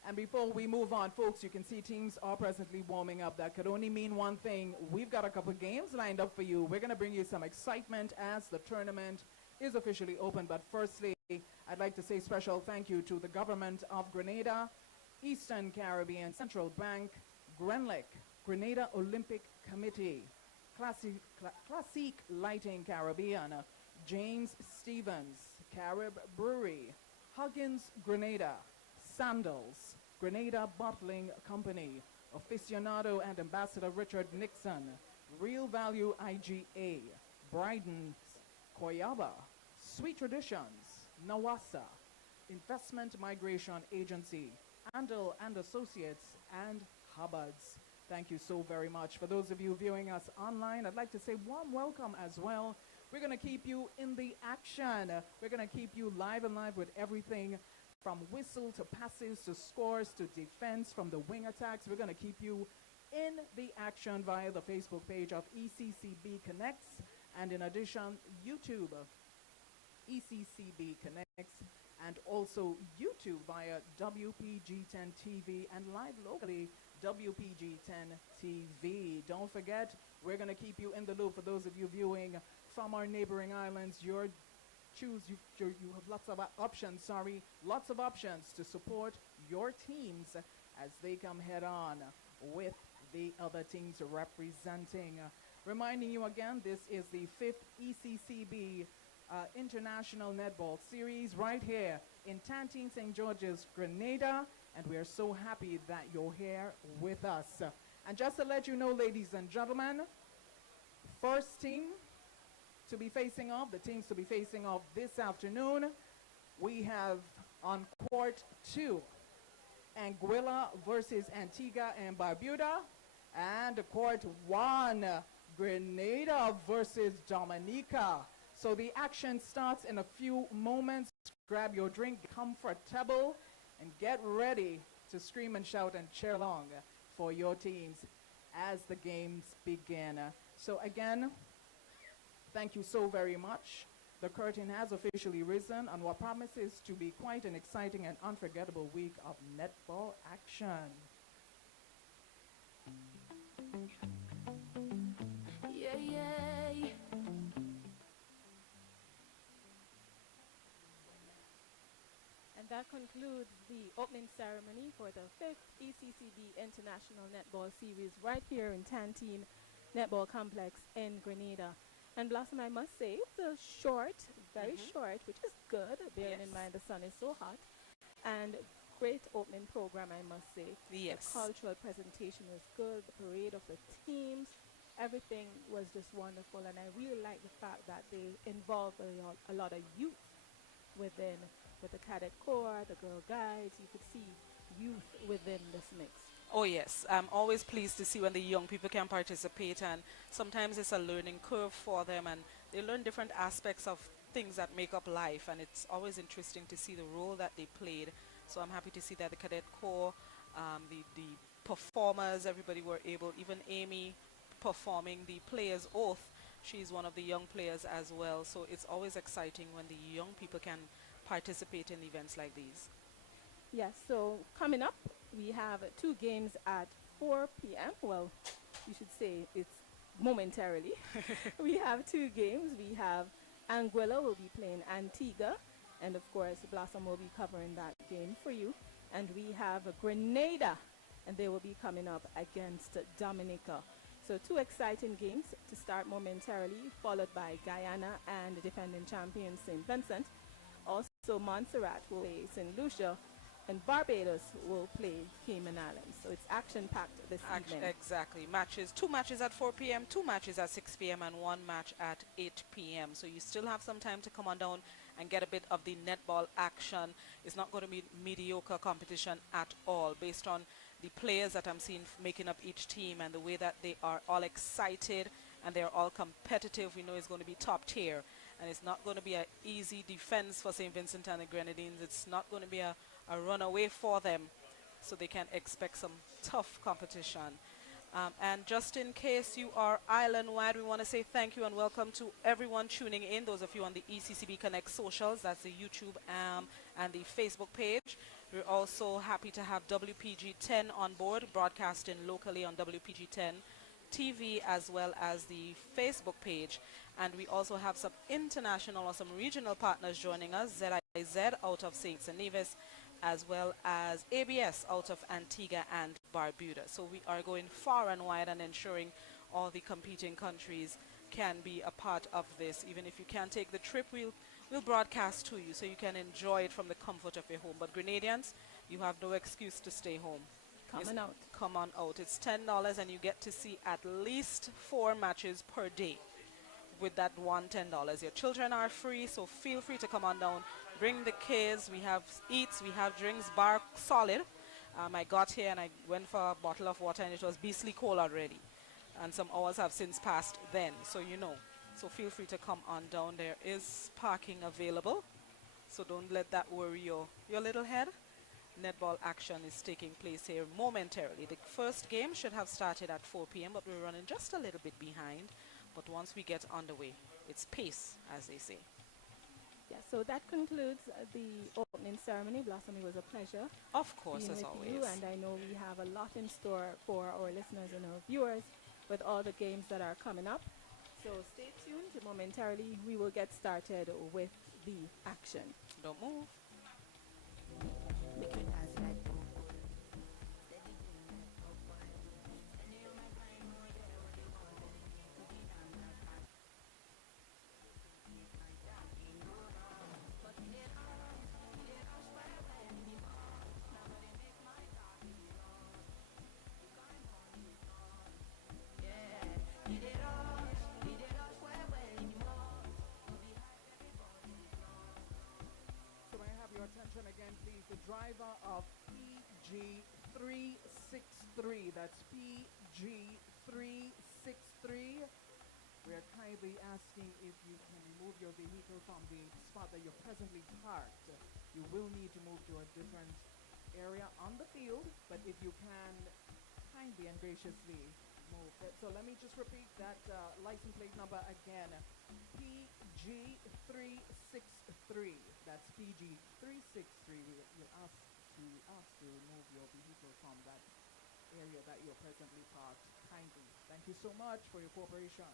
And before we move on, folks, you can see teams are presently warming up. That could only mean one thing. We've got a couple of games lined up for you. We're going to bring you some excitement as the tournament is officially open. But firstly, I'd like to say special thank you to the government of Grenada, Eastern Caribbean Central Bank, Grenlec, Grenada Olympic Committee, Classic Lighting Caribbean, James Stevens, Carib Brewery, Huggins Grenada, Sandals, Grenada Bottling Company, Aficionado and Ambassador Richard Nixon, Real Value IGA, Bryden's Koyaba, Sweet Traditions, Nawasa, Investment Migration Agency, Andel and Associates, and Hubbards. Thank you so very much. For those of you viewing us online, I'd like to say warm welcome as well. We're going to keep you in the action. We're going to keep you live and live with everything from whistle to passes to scores to defense, from the wing attacks. We're going to keep you in the action via the Facebook page of ECCB Connects, and in addition, YouTube, ECCB Connects, and also YouTube via WPG10 TV, and live locally, WPG10 TV. Don't forget, we're going to keep you in the loop. For those of you viewing from our neighboring islands, you have lots of lots of options to support your teams as they come head on with the other teams representing. Reminding you again, this is the 5th ECCB International Netball Series right here in Tantine St. George's, Grenada, and we are so happy that you're here with us. And just to let you know, ladies and gentlemen, first team to be facing off, the teams to be facing off this afternoon, we have on court 2, Anguilla versus Antigua and Barbuda, and court 1, Grenada versus Dominica. So the action starts in a few moments. Grab your drink, comfortable, and get ready to scream and shout and cheer along for your teams as the games begin. So again, thank you so very much. The curtain has officially risen on what promises to be quite an exciting and unforgettable week of netball action. yeah, yeah. And that concludes the opening ceremony for the 5th ECCB International Netball Series right here in Tantine Netball Complex in Grenada. And Blossom, I must say, it's a short, very short, which is good, bearing in mind the sun is so hot. And great opening program, I must say. Yes. The cultural presentation was good, the parade of the teams, everything was just wonderful. And I really like the fact that they involved a lot of youth within, with the cadet corps, the girl guides. You could see youth within this mix. Oh yes, I'm always pleased to see when the young people can participate, and sometimes it's a learning curve for them, and they learn different aspects of things that make up life, and it's always interesting to see the role that they played. So I'm happy to see that the cadet corps, the performers, everybody were able, even Amy performing the player's oath. She's one of the young players as well. So it's always exciting when the young people can participate in events like these. Yes, so coming up, we have two games at 4 p.m. Well, you should say it's momentarily. We have two games. We have Anguilla will be playing Antigua, and of course, Blossom will be covering that game for you. And we have Grenada, and they will be coming up against Dominica. So two exciting games to start momentarily, followed by Guyana and the defending champion St. Vincent. Also, Montserrat will play St. Lucia, and Barbados will play Cayman Islands. So it's action-packed this evening. Exactly. Two matches at 4 p.m., two matches at 6 p.m., and one match at 8 p.m. So you still have some time to come on down and get a bit of the netball action. It's not going to be mediocre competition at all, based on the players that I'm seeing making up each team and the way that they are all excited and they're all competitive. We know it's going to be top tier, and it's not going to be an easy defense for St. Vincent and the Grenadines. It's not going to be a runaway for them, so they can expect some tough competition. And just in case you are island-wide, we want to say thank you and welcome to everyone tuning in, those of you on the ECCB Connect socials, that's the YouTube and the Facebook page. We're also happy to have WPG 10 on board, broadcasting locally on WPG 10 TV as well as the Facebook page. And we also have some international or some regional partners joining us, ZIZ out of St. Nevis, as well as ABS out of Antigua and Barbuda. So we are going far and wide and ensuring all the competing countries can be a part of this. Even if you can't take the trip, we'll broadcast to you so you can enjoy it from the comfort of your home. But Grenadians, you have no excuse to stay home. Come on out. It's $10 and you get to see at least 4 matches per day with that $10. Your children are free, so feel free to come on down. Bring the kids. We have eats, we have drinks, bar solid. I got here and I went for a bottle of water and it was beastly cold already. And some hours have since passed then, so you know. So feel free to come on down. There is parking available, so don't let that worry your little head. Netball action is taking place here momentarily. The first game should have started at 4 p.m., but we're running just a little bit behind. But once we get underway, it's pace, as they say. Yeah, so that concludes the opening ceremony. Blossom, it was a pleasure. Of course, being as with always. you, and I know we have a lot in store for our listeners and our viewers with all the games that are coming up. So stay tuned. Momentarily, we will get started with the action. Don't move. Attention again, please. The driver of PG363, that's PG363. We are kindly asking if you can move your vehicle from the spot that you're presently parked. You will need to move to a different area on the field, but if you can, kindly and graciously move. So let me just repeat that license plate number again. PG363. That's PG363. You're asked to remove your vehicle from that area that you're presently parked. Kindly. Thank you so much for your cooperation.